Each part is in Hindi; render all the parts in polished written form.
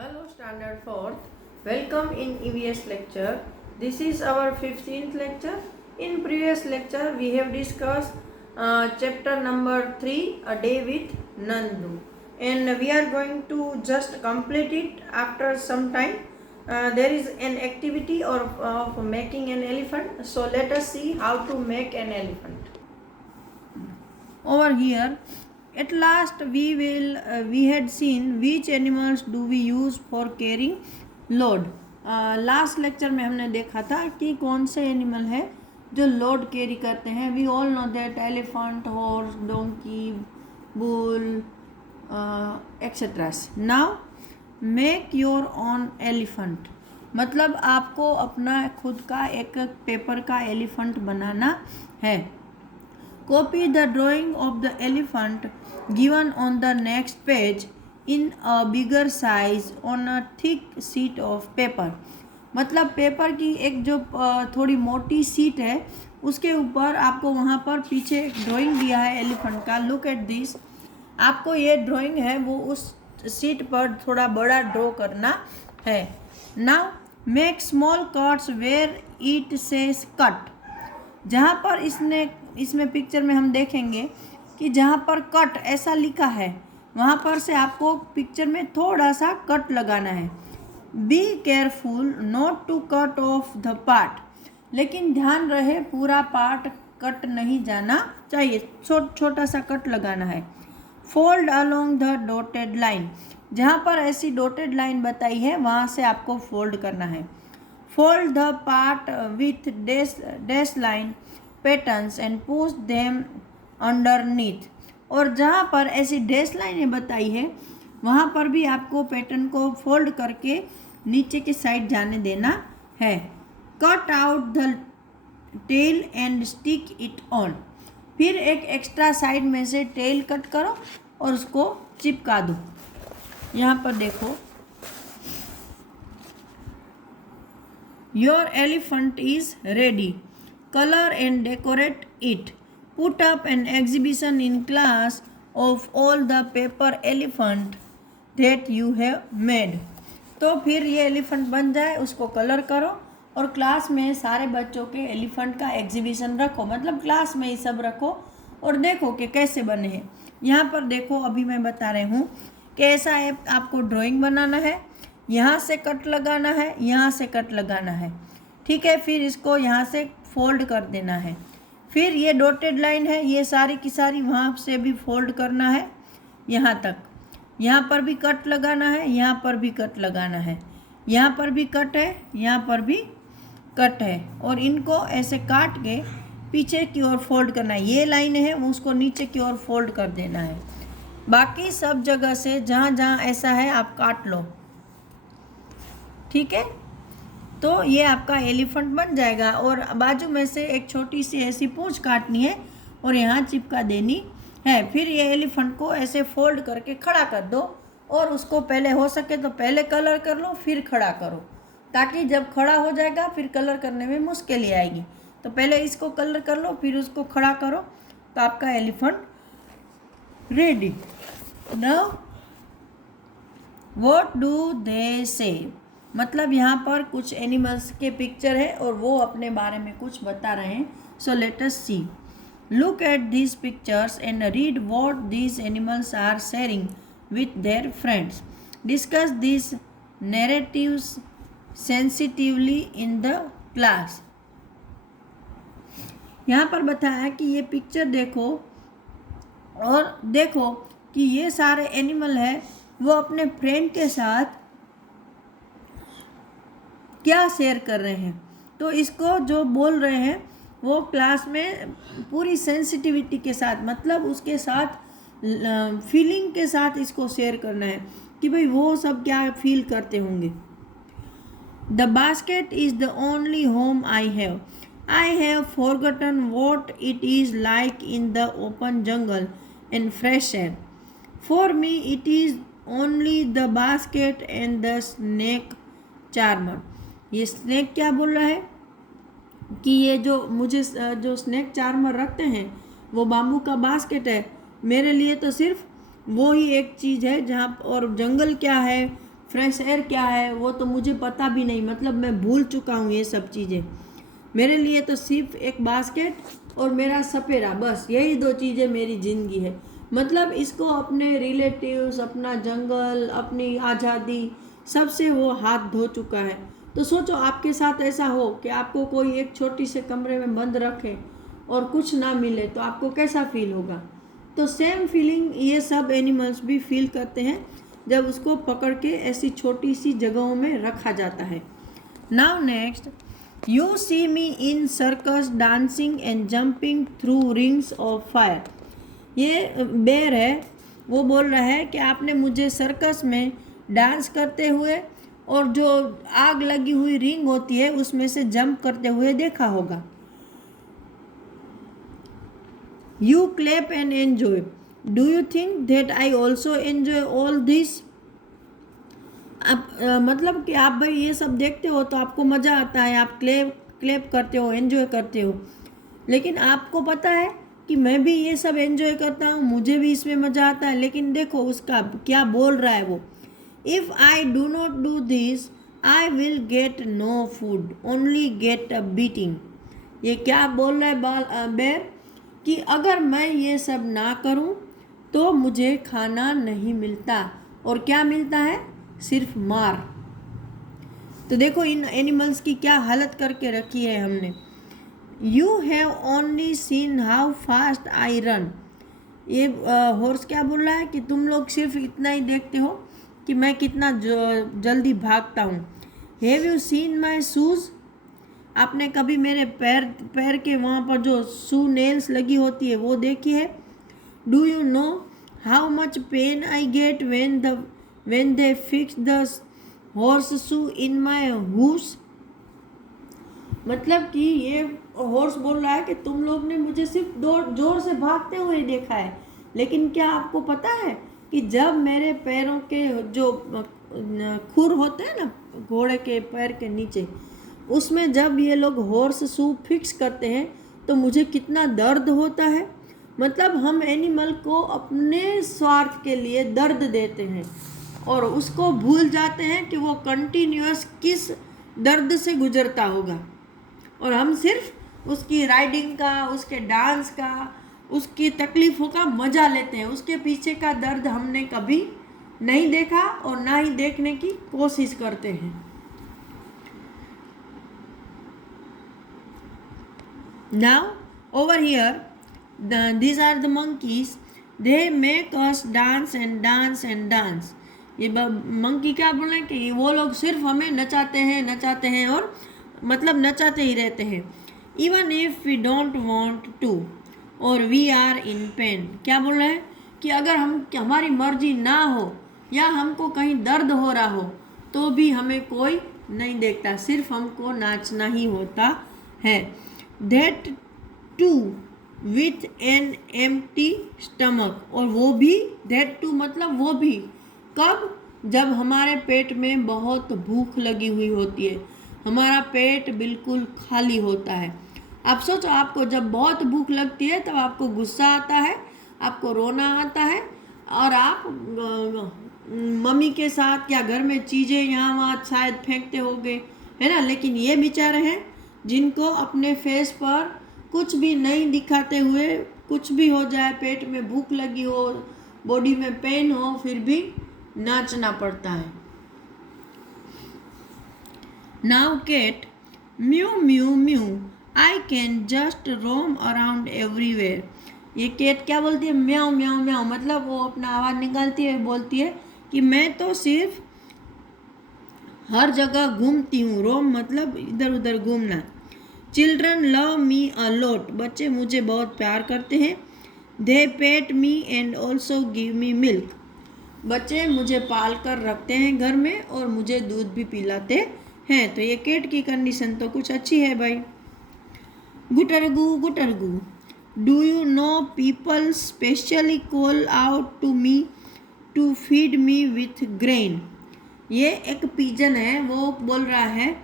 Hello Standard 4th, welcome in EVS lecture. This is our 15th lecture. In previous lecture we have discussed chapter number 3, A Day with Nandu, and we are going to just complete it after some time. There is an activity of making an elephant, so let us see how to make an elephant. Over here, at last we had seen which animals do we use for carrying load. Last lecture में हमने देखा था कि कौन से एनिमल है जो लोड कैरी करते हैं. We all know that elephant, horse, donkey, bull, etcetera. Now make your own elephant, मतलब आपको अपना खुद का एक पेपर का एलिफेंट बनाना है. Copy the drawing of the elephant given on the next page in a bigger size on a thick sheet of paper. मतलब पेपर की एक जो थोड़ी मोटी सीट है उसके ऊपर आपको वहाँ पर पीछे एक ड्राइंग दिया है एलिफेंट का. Look at this. आपको ये ड्राइंग है वो उस सीट पर थोड़ा बड़ा ड्रॉ करना है. Now make small cuts where it says cut. जहाँ पर इसमें पिक्चर में हम देखेंगे कि जहाँ पर कट ऐसा लिखा है वहाँ पर से आपको पिक्चर में थोड़ा सा कट लगाना है. Be careful not to cut off the part, लेकिन ध्यान रहे पूरा पार्ट कट नहीं जाना चाहिए, छोटा सा कट लगाना है. Fold along the dotted line, जहाँ पर ऐसी डॉटेड लाइन बताई है वहाँ से आपको फोल्ड करना है. Fold the part with dash line patterns and push them underneath. और जहाँ पर ऐसी डैश लाइनें बताई है वहाँ पर भी आपको पैटर्न को फोल्ड करके नीचे के साइड जाने देना है. Cut out the tail and stick it on. फिर एक एक्स्ट्रा साइड में से टेल कट करो और उसको चिपका दो. यहाँ पर देखो, your elephant is ready. Color and decorate it. Put up an exhibition in class of all the paper elephant that you have made. तो फिर ये एलिफेंट बन जाए उसको कलर करो और क्लास में सारे बच्चों के एलिफेंट का एग्जीबिशन रखो, मतलब क्लास में ही सब रखो और देखो कि कैसे बने हैं. यहाँ पर देखो, अभी मैं बता रही हूँ कि ऐसा आपको ड्राइंग बनाना है. यहाँ से कट लगाना है, यहाँ से कट लगाना है, ठीक है. फिर इसको यहाँ से फोल्ड कर देना है. फिर ये डॉटेड लाइन है, ये सारी की सारी वहाँ से भी फोल्ड करना है यहाँ तक. यहाँ पर भी कट लगाना है, यहाँ पर भी कट लगाना है, यहाँ पर भी कट है, यहाँ पर भी कट है, और इनको ऐसे काट के पीछे की ओर फोल्ड करना है. ये लाइन है उसको नीचे की ओर फोल्ड कर देना है. बाकी सब जगह से जहाँ जहाँ ऐसा है आप काट लो, ठीक है. तो ये आपका एलिफेंट बन जाएगा. और बाजू में से एक छोटी सी ऐसी पूंछ काटनी है और यहाँ चिपका देनी है. फिर ये एलिफेंट को ऐसे फोल्ड करके खड़ा कर दो और उसको पहले हो सके तो पहले कलर कर लो फिर खड़ा करो, ताकि जब खड़ा हो जाएगा फिर कलर करने में मुश्किल ही आएगी. तो पहले इसको कलर कर लो फिर उसको खड़ा करो तो आपका elephant ready. Now what do they से, मतलब यहाँ पर कुछ एनिमल्स के पिक्चर है और वो अपने बारे में कुछ बता रहे हैं. So let us see. Look at these pictures and read what these animals are sharing with their friends. Discuss this narratives sensitively in the class. यहाँ पर बताया कि ये पिक्चर देखो और देखो कि ये सारे एनिमल है वो अपने फ्रेंड के साथ क्या शेयर कर रहे हैं. तो इसको जो बोल रहे हैं वो क्लास में पूरी सेंसिटिविटी के साथ, मतलब उसके साथ फीलिंग के साथ इसको शेयर करना है कि भाई वो सब क्या फील करते होंगे. The basket is the only home I have forgotten what it is like in the open jungle and fresh air. For me it is only the basket and the snake charmer. ये स्नेक क्या बोल रहा है कि ये जो मुझे जो स्नेक चार्मर रखते हैं वो बाम्बू का बास्केट है, मेरे लिए तो सिर्फ वो ही एक चीज़ है जहाँ, और जंगल क्या है, फ्रेश एयर क्या है वो तो मुझे पता भी नहीं, मतलब मैं भूल चुका हूँ ये सब चीज़ें। मेरे लिए तो सिर्फ एक बास्केट और मेरा सपेरा, बस यही दो चीज़ें मेरी ज़िंदगी है। मतलब इसको अपने रिलेटिव्स, अपना जंगल, अपनी आज़ादी, सबसे वो हाथ धो चुका है। तो सोचो आपके साथ ऐसा हो कि आपको कोई एक छोटी से कमरे में बंद रखे और कुछ ना मिले तो आपको कैसा फील होगा। तो सेम फीलिंग ये सब एनिमल्स भी फील करते हैं जब उसको पकड़ के ऐसी छोटी सी जगहों में रखा जाता है। Now next, you see me in circus dancing and jumping through rings of fire. ये बेर है, वो बोल रहा है कि आपने मुझे सर्कस में डांस करते हुए और जो आग लगी हुई रिंग होती है उसमें से जंप करते हुए देखा होगा। You clap and enjoy. Do you think that I also enjoy all this? आप मतलब कि आप भाई ये सब देखते हो तो आपको मज़ा आता है, आप क्लेप करते हो, एंजॉय करते हो। लेकिन आपको पता है कि मैं भी ये सब एंजॉय करता हूँ, मुझे भी इसमें मज़ा आता है। लेकिन देखो उसका क्या बोल रहा है वो, if I do not do this I will get no food, only get a beating. ये क्या बोल रहा है बेर कि अगर मैं ये सब ना करूं तो मुझे खाना नहीं मिलता, और क्या मिलता है, सिर्फ मार। तो देखो इन एनिमल्स की क्या हालत करके रखी है हमने। You have only seen how fast I run. ये हॉर्स क्या बोल रहा है कि तुम लोग सिर्फ इतना ही देखते हो कि मैं कितना जल्दी भागता हूँ। Have you seen my shoes. आपने कभी मेरे पैर के वहाँ पर जो शू नेल्स लगी होती है वो देखी है। Do you know how much pain I get when they fix the horse shoe in my whose. मतलब कि ये हॉर्स बोल रहा है कि तुम लोग ने मुझे सिर्फ जोर से भागते हुए देखा है, लेकिन क्या आपको पता है कि जब मेरे पैरों के जो खुर होते हैं ना घोड़े के पैर के नीचे, उसमें जब ये लोग हॉर्स शू फिक्स करते हैं तो मुझे कितना दर्द होता है। मतलब हम एनिमल को अपने स्वार्थ के लिए दर्द देते हैं और उसको भूल जाते हैं कि वो कंटिन्यूअस किस दर्द से गुजरता होगा, और हम सिर्फ उसकी राइडिंग का, उसके डांस का, उसकी तकलीफ़ों का मज़ा लेते हैं। उसके पीछे का दर्द हमने कभी नहीं देखा और ना ही देखने की कोशिश करते हैं। Now over here these are the monkeys, they make us dance and dance and dance. ये मंकी क्या बोल रहे हैं कि वो लोग सिर्फ हमें नचाते हैं और मतलब नचाते ही रहते हैं। Even if we don't want to और we are in pain। क्या बोल रहे हैं कि अगर हमारी मर्जी ना हो या हमको कहीं दर्द हो रहा हो तो भी हमें कोई नहीं देखता, सिर्फ हमको नाचना ही होता है। That too with an empty stomach। और वो भी that too मतलब वो भी कब, जब हमारे पेट में बहुत भूख लगी हुई होती है, हमारा पेट बिल्कुल खाली होता है। आप सोचो आपको जब बहुत भूख लगती है तब आपको गुस्सा आता है, आपको रोना आता है और आप मम्मी के साथ या घर में चीज़ें यहाँ वहाँ शायद फेंकते होगे, है ना। लेकिन ये बेचारे हैं जिनको अपने फेस पर कुछ भी नहीं दिखाते हुए, कुछ भी हो जाए, पेट में भूख लगी हो, बॉडी में पेन हो, फिर भी नाचना पड़ता है। Now cat mew mew mew I can just roam around everywhere. ये कैट क्या बोलती है, म्याऊ म्याऊ म्याऊ, मतलब वो अपना आवाज़ निकालती है, बोलती है कि मैं तो सिर्फ हर जगह घूमती हूँ। रोम मतलब इधर उधर घूमना। Children love me a lot. बच्चे मुझे बहुत प्यार करते हैं। They pet me and also give me milk. बच्चे मुझे पाल कर रखते हैं घर में और मुझे दूध भी पिलाते हैं। तो ये कैट की कंडीशन तो कुछ अच्छी है भाई। गुटरगू गुटरगू, do you know people specially call out to me to feed me with grain. ये एक पिजन है, वो बोल रहा है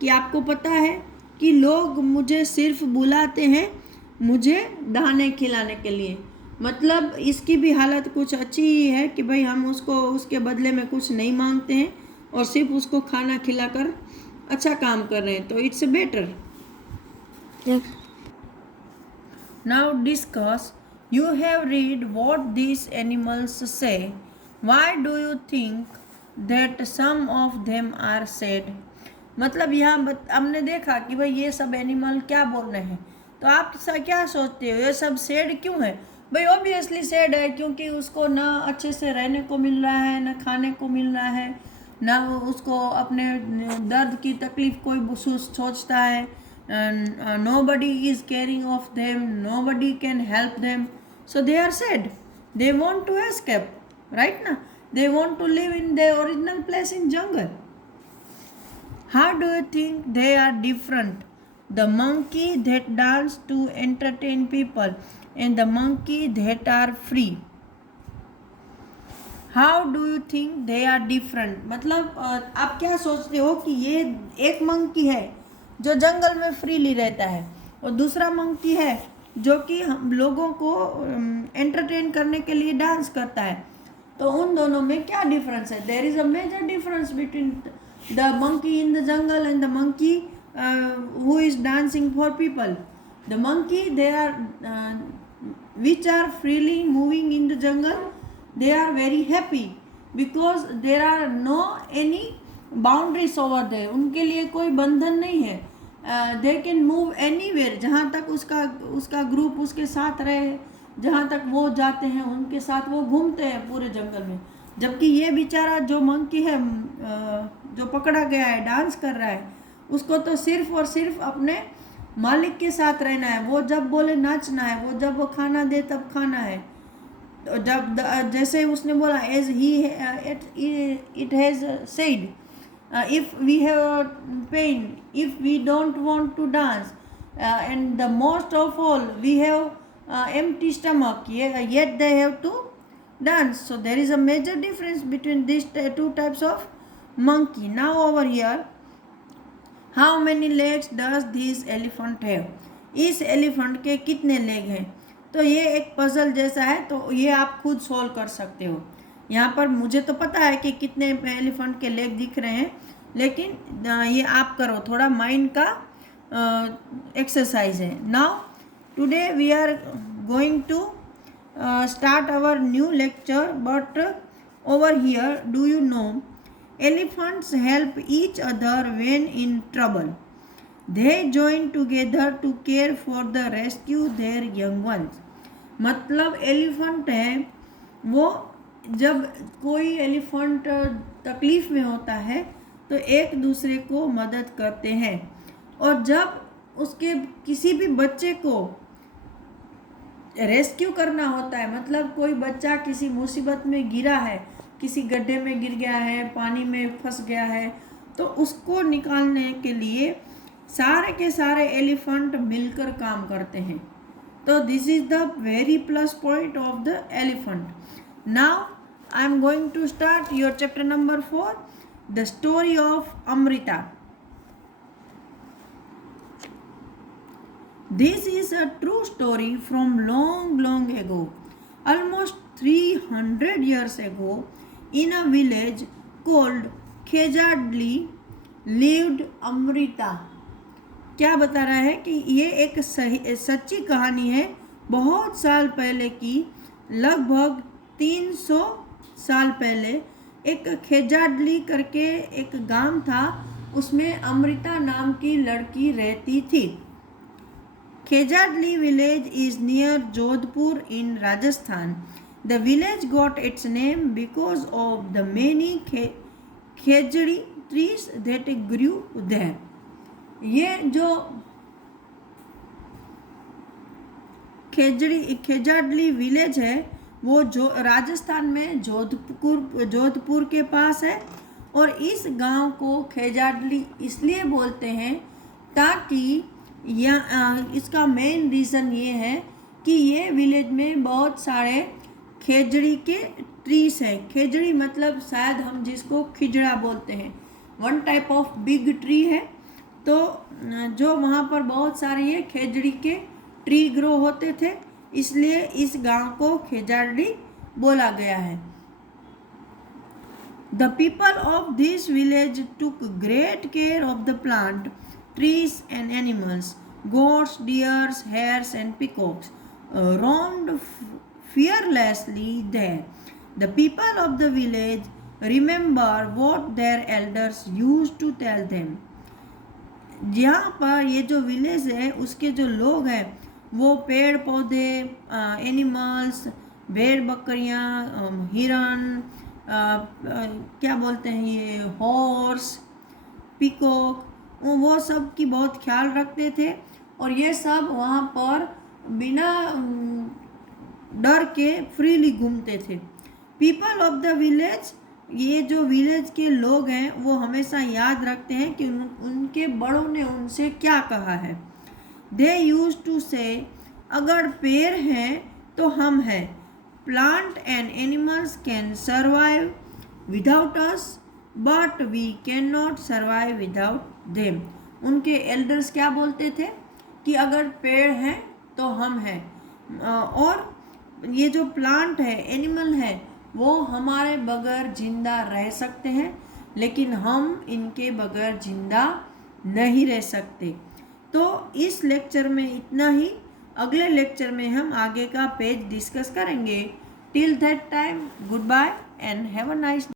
कि आपको पता है कि लोग मुझे सिर्फ बुलाते हैं मुझे दाने खिलाने के लिए। मतलब इसकी भी हालत कुछ अच्छी ही है कि भाई हम उसको उसके बदले में कुछ नहीं मांगते हैं, और सिर्फ उसको खाना खिलाकर अच्छा काम कर रहे हैं, तो it's better. Now discuss. You have read what these animals say. Why do you think that some of them are sad? मतलब यहाँ हमने देखा कि भाई ये सब एनिमल क्या बोल रहे हैं, तो आप क्या सोचते हो ये सब सैड क्यों है? भाई ऑब्वियसली सैड है क्योंकि उसको ना अच्छे से रहने को मिल रहा है, ना खाने को मिल रहा है, ना उसको अपने दर्द की तकलीफ कोई सोचता है। Nobody is caring of them, nobody can help them, so they are sad. They want to escape, right now they want to live in their original place in jungle. How do you think they are different? The monkey that dance to entertain people and the monkey that are free. How do you think they are different? मतलब आप क्या सोचते हो कि ये एक मंकी है जो जंगल में फ्रीली रहता है और दूसरा मंकी है जो कि हम लोगों को एंटरटेन करने के लिए डांस करता है, तो उन दोनों में क्या डिफरेंस है? There is a major difference between the monkey in the jungle and the monkey who is dancing for people. The monkey they are which are freely moving in the jungle, they are very happy because there are no any boundaries over there, उनके लिए कोई बंधन नहीं है। दे कैन मूव एनीवेयर, जहाँ तक उसका ग्रुप उसके साथ रहे, जहाँ तक वो जाते हैं उनके साथ वो घूमते हैं पूरे जंगल में। जबकि ये बेचारा जो मंकी है जो पकड़ा गया है डांस कर रहा है, उसको तो सिर्फ और सिर्फ अपने मालिक के साथ रहना है, वो जब बोले नाचना है, वो जब वो खाना दे तब खाना है। तो जब जैसे उसने बोला as he it has said, if we have pain, if we don't want to dance, and the most of all we have empty stomach, yet they have to dance. So there is a major difference between these two types of monkey. Now over here, how many legs does this elephant have? इस एलिफेंट के कितने लेग हैं? तो ये एक पजल जैसा है, तो ये आप खुद सोल्व कर सकते हो। यहाँ पर मुझे तो पता है कि कितने एलिफेंट के लेग दिख रहे हैं, लेकिन ये आप करो, थोड़ा माइंड का एक्सरसाइज है। Now today we are going to start our new lecture, but over here do you know elephants help each other when in trouble, they join together to care for the rescue their young ones. मतलब एलिफेंट है वो, जब कोई एलिफेंट तकलीफ़ में होता है तो एक दूसरे को मदद करते हैं, और जब उसके किसी भी बच्चे को रेस्क्यू करना होता है, मतलब कोई बच्चा किसी मुसीबत में गिरा है, किसी गड्ढे में गिर गया है, पानी में फंस गया है, तो उसको निकालने के लिए सारे के सारे एलिफेंट मिलकर काम करते हैं। तो this is the very plus point of the elephant. Now I am going to start your chapter number 4, the story of Amrita. This is a true story from long ago. Almost 300 years ago, in a village called Khejadli lived Amrita. क्या बता रहा है कि ये एक सच्ची कहानी है, बहुत साल पहले की, लगभग 300 साल पहले एक खेजाडली करके एक गांव था, उसमें अमृता नाम की लड़की रहती थी। Khejadli village is near Jodhpur in Rajasthan. The village got its name because of the many khejdi trees that grew there. ये जो खेजाडली विलेज है वो जो राजस्थान में जोधपुर के पास है, और इस गांव को खेजाडली इसलिए बोलते हैं ताकि इसका मेन रीज़न ये है कि ये विलेज में बहुत सारे खेजड़ी के ट्रीज हैं। खेजड़ी मतलब शायद हम जिसको खिजड़ा बोलते हैं, one type of big tree है, तो जो वहाँ पर बहुत सारे ये खेजड़ी के ट्री ग्रो होते थे, इसलिए इस गांव को खेजाडली बोला गया है। The people of this village took great care of the plant, trees and animals. Goats, deers, hares and peacocks roamed fearlessly there. The people of the village remember what their elders used to tell them. यहाँ पर ये जो विलेज है उसके जो लोग हैं वो पेड़ पौधे, एनिमल्स, भेड़ बकरियाँ, हिरन, क्या बोलते हैं ये, हॉर्स, पीकॉक, वो सब की बहुत ख्याल रखते थे और ये सब वहाँ पर बिना डर के फ्रीली घूमते थे. पीपल ऑफ द विलेज, ये जो विलेज के लोग हैं वो हमेशा याद रखते हैं कि उनके बड़ों ने उनसे क्या कहा है. दे यूज टू से, अगर पेड़ हैं तो हम हैं. Plant and animals can survive without us but we can not survive without them. उनके एल्डर्स क्या बोलते थे कि अगर पेड़ हैं तो हम हैं, और ये जो प्लांट है, एनिमल है, वो हमारे बगैर जिंदा रह सकते हैं लेकिन हम इनके बगैर जिंदा नहीं रह सकते. तो इस लेक्चर में इतना ही. अगले लेक्चर में हम आगे का पेज डिस्कस करेंगे. Till that time, good bye and have a nice